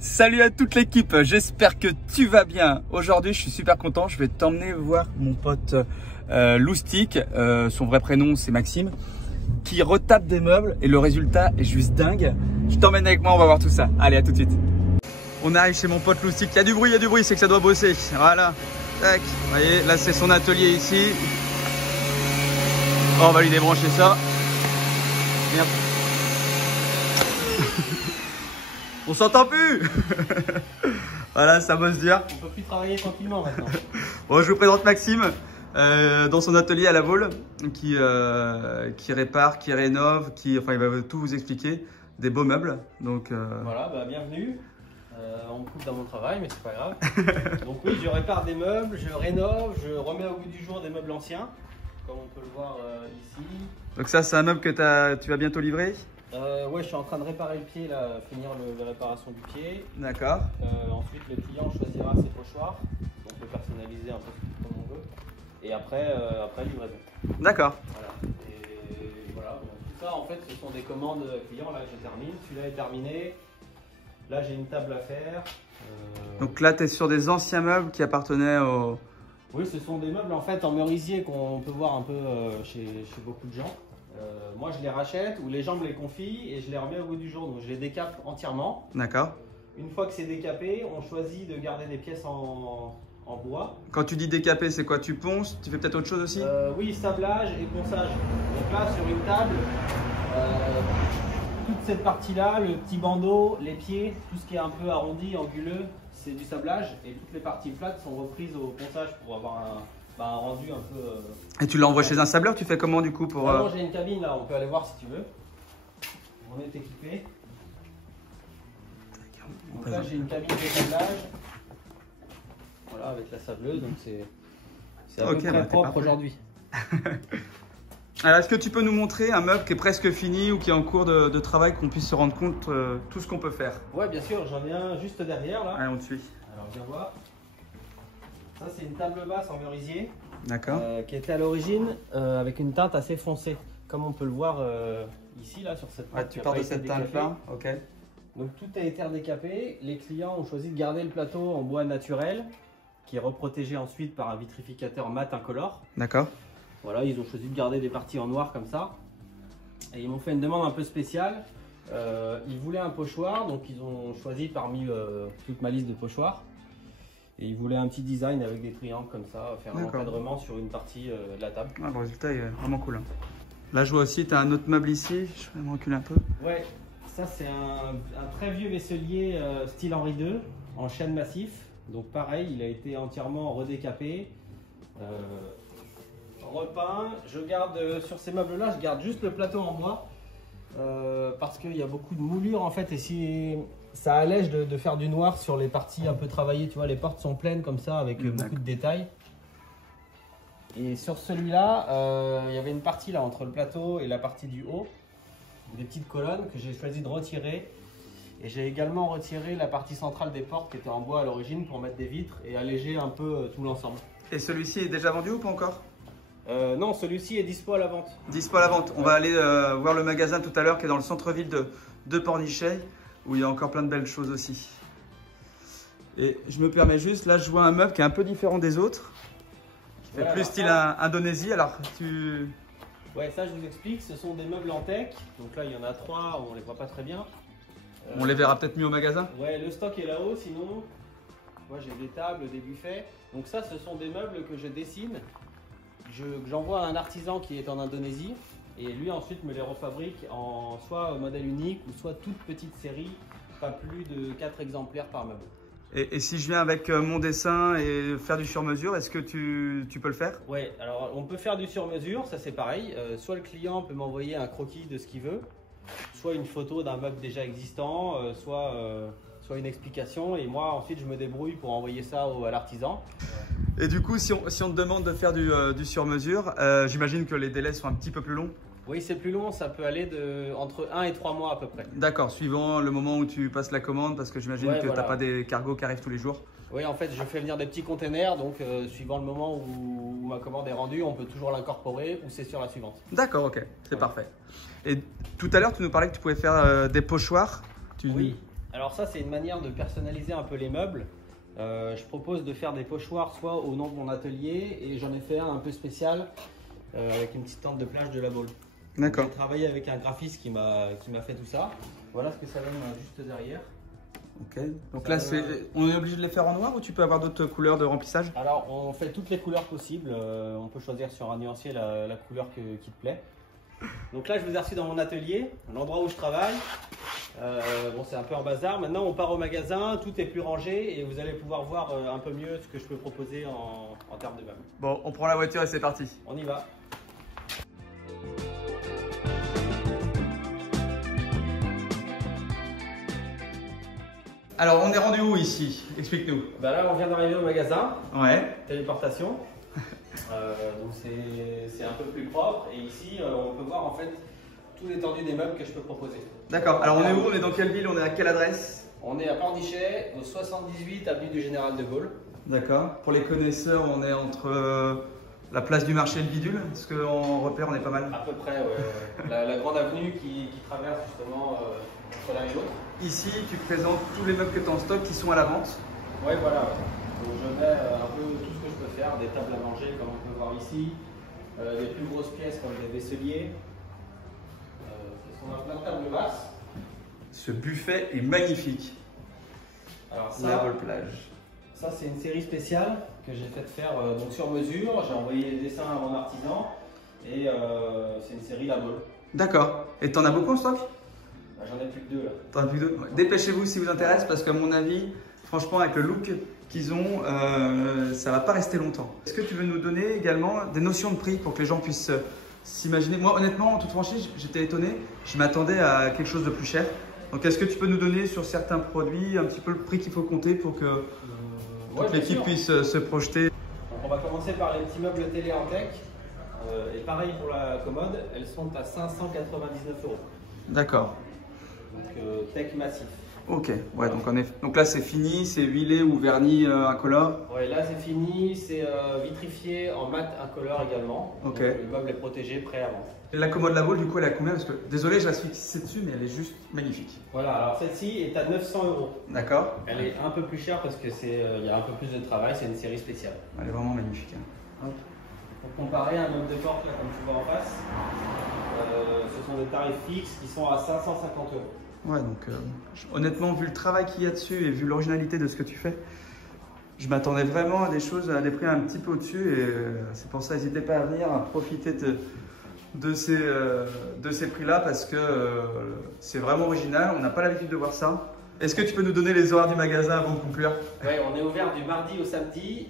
Salut à toute l'équipe, j'espère que tu vas bien. Aujourd'hui, je suis super content, je vais t'emmener voir mon pote Loustic, son vrai prénom c'est Maxime, qui retape des meubles et le résultat est juste dingue. Je t'emmène avec moi, on va voir tout ça. Allez, à tout de suite. On arrive chez mon pote Loustic, il y a du bruit, c'est que ça doit bosser. Voilà, tac, vous voyez, là c'est son atelier ici. Oh, on va lui débrancher ça. Merde. On s'entend plus. Voilà, ça bosse dur. On peut plus travailler tranquillement maintenant. Bon, je vous présente Maxime dans son atelier à La Baule qui répare, qui rénove, enfin il va tout vous expliquer, des beaux meubles. Donc voilà, bah, bienvenue. On me coupe dans mon travail, mais c'est pas grave. Donc oui, je répare des meubles, je rénove, je remets au goût du jour des meubles anciens, comme on peut le voir ici. Donc ça, c'est un meuble que tu vas bientôt livrer? Ouais, je suis en train de réparer le pied, là, finir la réparation du pied. D'accord. Ensuite, le client choisira ses pochoirs. On peut personnaliser un peu comme on veut. Et après livraison. D'accord. Voilà. Et voilà. Donc, tout ça, en fait, ce sont des commandes clients. Là, je termine. Celui-là est terminé. Là, j'ai une table à faire. Donc là, tu es sur des anciens meubles qui appartenaient au... Oui, ce sont des meubles en fait en meurisier qu'on peut voir un peu chez beaucoup de gens. Moi, je les rachète ou les gens me les confient et je les remets au goût du jour. Donc, je les décape entièrement. D'accord. Une fois que c'est décapé, on choisit de garder des pièces en bois. Quand tu dis décapé, c'est quoi? Tu ponces? Tu fais peut-être autre chose aussi? Oui, sablage et ponçage. Donc là, sur une table, toute cette partie-là, le petit bandeau, les pieds, tout ce qui est un peu arrondi, anguleux, c'est du sablage. Et toutes les parties plates sont reprises au ponçage pour avoir un rendu un peu... Et tu l'envoies chez un sableur? Tu fais comment du coup pour... Non, j'ai une cabine là, on peut aller voir si tu veux. On est équipé. Donc là, j'ai une cabine de sablage. Voilà, avec la sableuse, donc c'est à peu près propre aujourd'hui. Alors, est-ce que tu peux nous montrer un meuble qui est presque fini ou qui est en cours de travail, qu'on puisse se rendre compte tout ce qu'on peut faire? Ouais, bien sûr, j'en ai un juste derrière là. Allez, on te suit. Alors, viens voir. Ça, c'est une table basse en meurisier. D'accord. Qui était à l'origine avec une teinte assez foncée, comme on peut le voir ici là sur cette table. Ouais, tu pars de cette teinte là, ok. Donc tout a été redécapé. Les clients ont choisi de garder le plateau en bois naturel, qui est reprotégé ensuite par un vitrificateur mat incolore. D'accord. Voilà, ils ont choisi de garder des parties en noir comme ça. Et ils m'ont fait une demande un peu spéciale. Ils voulaient un pochoir, donc ils ont choisi parmi toute ma liste de pochoirs. Et ils voulaient un petit design avec des triangles comme ça, faire un encadrement sur une partie de la table. Ah, le résultat est vraiment cool. Là, je vois aussi, tu as un autre meuble ici. Je vais me reculer un peu. Ouais, ça c'est un très vieux vaisselier style Henri II en chêne massif. Donc pareil, il a été entièrement redécapé, repeint. Je garde sur ces meubles-là, je garde juste le plateau en bois parce qu'il y a beaucoup de moulures en fait. Et si ça allège de faire du noir sur les parties un peu travaillées, tu vois, les portes sont pleines comme ça avec beaucoup de détails. Et sur celui-là, il y avait une partie là entre le plateau et la partie du haut, des petites colonnes que j'ai choisi de retirer. Et j'ai également retiré la partie centrale des portes qui était en bois à l'origine pour mettre des vitres et alléger un peu tout l'ensemble. Et celui-ci est déjà vendu ou pas encore? Non, celui-ci est dispo à la vente. Dispo à la vente. On va aller voir le magasin tout à l'heure qui est dans le centre-ville de Pornichet, où il y a encore plein de belles choses aussi. Et je me permets juste, là je vois un meuble qui est un peu différent des autres, qui fait plus style Indonésie. Alors tu... Ouais, ça je vous explique, ce sont des meubles en teck. Donc là il y en a 3, on les voit pas très bien. On les verra peut-être mieux au magasin. Ouais, le stock est là-haut, sinon moi j'ai des tables, des buffets. Donc ça ce sont des meubles que je dessine, que j'envoie à un artisan qui est en Indonésie. Et lui ensuite me les refabrique en soit modèle unique ou soit toute petite série, pas plus de 4 exemplaires par meuble. Et si je viens avec mon dessin et faire du sur-mesure, est-ce que tu peux le faire? Ouais, alors on peut faire du sur-mesure, ça c'est pareil. Soit le client peut m'envoyer un croquis de ce qu'il veut, soit une photo d'un meuble déjà existant, soit une explication. Et moi ensuite je me débrouille pour envoyer ça à l'artisan. Et du coup, si on te demande de faire du sur-mesure, j'imagine que les délais sont un petit peu plus longs? Oui, c'est plus long, ça peut aller entre 1 et 3 mois à peu près. D'accord, suivant le moment où tu passes la commande, parce que j'imagine que tu n'as pas des cargos qui arrivent tous les jours. Oui, en fait, je fais venir des petits containers, donc suivant le moment où ma commande est rendue, on peut toujours l'incorporer ou c'est sur la suivante. D'accord, ok, c'est parfait. Et tout à l'heure, tu nous parlais que tu pouvais faire des pochoirs. Oui, Alors ça, c'est une manière de personnaliser un peu les meubles. Je propose de faire des pochoirs soit au nom de mon atelier, et j'en ai fait un peu spécial avec une petite tente de plage de la Baule. D'accord. J'ai travaillé avec un graphiste qui m'a fait tout ça. Voilà ce que ça donne juste derrière. Ok. Donc là, on est obligé de les faire en noir ou tu peux avoir d'autres couleurs de remplissage? Alors, on fait toutes les couleurs possibles. On peut choisir sur un nuancier la couleur qui te plaît. Donc là, je vous ai reçu dans mon atelier, l'endroit où je travaille. Bon, c'est un peu en bazar. Maintenant, on part au magasin, tout est plus rangé et vous allez pouvoir voir un peu mieux ce que je peux proposer en termes de meubles. Bon, on prend la voiture et c'est parti. On y va. Alors, on est rendu où ici? Explique-nous. Bah là, on vient d'arriver au magasin. Ouais. Téléportation. Donc c'est un peu plus propre. Et ici, on peut voir en fait tout l'étendue des meubles que je peux proposer. D'accord. Alors, on est où? On est dans quelle ville? On est à quelle adresse? On est à Pornichet, au 78 avenue du Général de Gaulle. D'accord. Pour les connaisseurs, on est entre la place du marché et le bidule. Est-ce qu'en repère, on est pas mal? À peu près, ouais. La grande avenue qui traverse justement entre l'un et l'autre. Ici, tu présentes tous les meubles que tu as en stock qui sont à la vente. Ouais, voilà. Donc, je mets un peu tout ce que je peux faire, des tables à manger comme on peut voir ici, des plus grosses pièces comme des vaisseliers. Ce sont plein de tables basses. Ce buffet est magnifique. Alors La Baule plage. Ça, c'est une série spéciale que j'ai fait faire donc sur mesure. J'ai envoyé les dessins à mon artisan et c'est une série La Baule. D'accord. Et t'en as beaucoup en stock? J'en ai plus que 2 là. T'en as plus que 2? Dépêchez-vous si vous intéresse parce qu'à mon avis, franchement, avec le look qu'ils ont, ça va pas rester longtemps. Est-ce que tu veux nous donner également des notions de prix pour que les gens puissent s'imaginer? Moi, honnêtement, en toute franchise, j'étais étonné. Je m'attendais à quelque chose de plus cher. Donc, est-ce que tu peux nous donner sur certains produits un petit peu le prix qu'il faut compter pour que toute l'équipe puisse se projeter? Donc, on va commencer par les petits meubles télé en tech. Et pareil pour la commode, elles sont à 599 €. D'accord. Donc tech massif. Ok, ouais, donc là c'est fini, c'est huilé ou verni incolore. Ouais, là c'est fini, c'est vitrifié en mat incolore également. Ok. Donc, le meuble est protégé, prêt à vendre. La commode La Baule, du coup, elle a combien? Parce que, désolé, je la suis fixée dessus, mais elle est juste magnifique. Voilà, alors celle-ci est à 900 €. D'accord. Elle est un peu plus chère parce que il y a un peu plus de travail, c'est une série spéciale. Elle est vraiment magnifique. Hein. Hop. Pour comparer un meuble de porte, là, comme tu vois en face, ce sont des tarifs fixes qui sont à 550 €. Ouais, donc honnêtement, vu le travail qu'il y a dessus et vu l'originalité de ce que tu fais, je m'attendais vraiment à des choses, à des prix un petit peu au-dessus. Et c'est pour ça, n'hésitez pas à venir, à profiter de ces prix-là parce que c'est vraiment original. On n'a pas l'habitude de voir ça. Est-ce que tu peux nous donner les horaires du magasin avant de conclure? Oui, on est ouvert du mardi au samedi,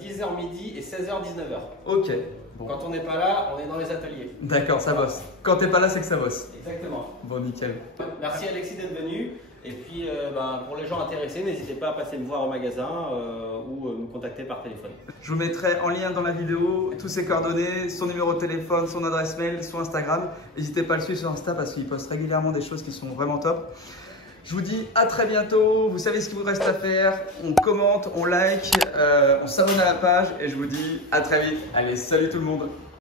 10h midi et 16h 19h. Ok. Bon. Quand on n'est pas là, on est dans les ateliers. D'accord, ça bosse. Quand t'es pas là, c'est que ça bosse. Exactement. Bon, nickel. Merci Alexis d'être venu. Et puis pour les gens intéressés, n'hésitez pas à passer me voir au magasin ou me contacter par téléphone. Je vous mettrai en lien dans la vidéo tous ses coordonnées, son numéro de téléphone, son adresse mail, son Instagram. N'hésitez pas à le suivre sur Insta parce qu'il poste régulièrement des choses qui sont vraiment top. Je vous dis à très bientôt. Vous savez ce qu'il vous reste à faire. On commente, on like, on s'abonne à la page et je vous dis à très vite. Allez, salut tout le monde.